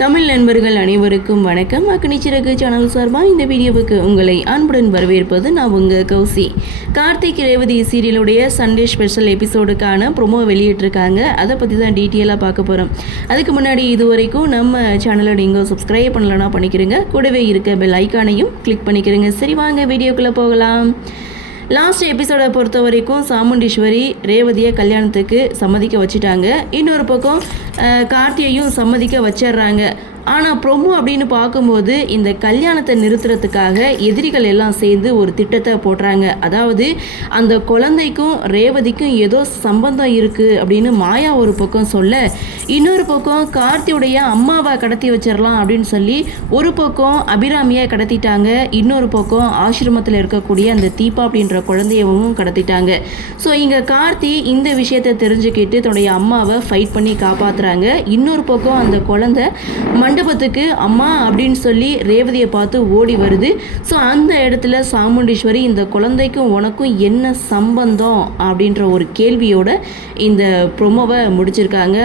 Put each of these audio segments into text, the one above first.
தமிழ் நண்பர்கள் அனைவருக்கும் வணக்கம். அக்னிச்சிறகு சேனல் சார்பாக இந்த வீடியோவுக்கு உங்களை அன்புடன் வரவேற்பது நான் உங்கள் கௌசி. கார்த்திக் ரேவதி சீரியலுடைய சண்டே ஸ்பெஷல் எபிசோடுக்கான ப்ரொமோ வெளியிட்டிருக்காங்க. அதை பற்றி தான் டீட்டெயிலாக பார்க்க போகிறோம். அதுக்கு முன்னாடி இது வரைக்கும் நம்ம சேனலை நீங்கள் சப்ஸ்கிரைப் பண்ணலன்னா பண்ணிக்கிறீங்க. கூடவே இருக்க பெல் ஐக்கானையும் கிளிக் பண்ணிக்கிறீங்க. சரி, வாங்க வீடியோக்குள்ளே போகலாம். லாஸ்ட் எபிசோடை பொறுத்த வரைக்கும் சாமுண்டீஸ்வரி ரேவதியை கல்யாணத்துக்கு சம்மதிக்க வச்சுட்டாங்க. இன்னொரு பக்கம் கார்த்தியையும் சம்மதிக்க வச்சிடுறாங்க. ஆனால் ப்ரொமோ அப்படின்னு பார்க்கும்போது இந்த கல்யாணத்தை நிறுத்துறதுக்காக எதிரிகள் எல்லாம் சேர்ந்து ஒரு திட்டத்தை போடுறாங்க. அதாவது அந்த குழந்தைக்கும் ரேவதிக்கும் ஏதோ சம்பந்தம் இருக்குது அப்படின்னு மாயா ஒரு பக்கம் சொல்ல, இன்னொரு பக்கம் கார்த்தியுடைய அம்மாவை கடத்தி வச்சிடலாம் அப்படின்னு சொல்லி ஒரு பக்கம் அபிராமியை கடத்திட்டாங்க. இன்னொரு பக்கம் ஆசிரமத்தில் இருக்கக்கூடிய அந்த தீபா அப்படின்ற குழந்தையவும் கடத்திட்டாங்க. ஸோ இங்கே கார்த்தி இந்த விஷயத்தை தெரிஞ்சுக்கிட்டு தன்னுடைய அம்மாவை ஃபைட் பண்ணி காப்பாற்றுறாங்க. இன்னொரு பக்கம் அந்த குழந்தை மண்டபத்துக்கு அம்மா அப்படின்னு சொல்லி ரேவதியை பார்த்து ஓடி வருது. ஸோ அந்த இடத்துல சாமுண்டீஸ்வரி இந்த குழந்தைக்கும் உனக்கும் என்ன சம்பந்தம் அப்படின்ற ஒரு கேள்வியோட இந்த ப்ரொமோவை முடிச்சிருக்காங்க.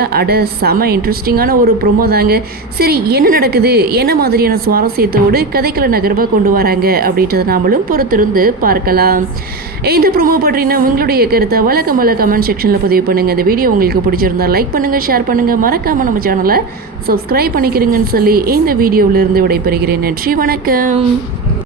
செம இன்ட்ரெஸ்டிங்கான ஒரு ப்ரொமோ தாங்க. சரி, என்ன நடக்குது, என்ன மாதிரியான சுவாரஸ்யத்தோடு கதைக்கள நகர்வாக கொண்டு வராங்க அப்படின்றத நாமளும் பொறுத்திருந்து பார்க்கலாம். இந்த ப்ரொமோ பற்றின உங்களுடைய கருத்தை வழக்கமல்ல கமெண்ட் செக்ஷனில் பதிவு பண்ணுங்கள். இந்த வீடியோ உங்களுக்கு பிடிச்சிருந்தா லைக் பண்ணுங்கள், ஷேர் பண்ணுங்கள், மறக்காமல் நம்ம சேனலை சப்ஸ்கிரைப் பண்ணிக்கிறீங்கன்னு சொல்லி இந்த வீடியோவிலிருந்து விடைபெறுகிறேன். நன்றி, வணக்கம்.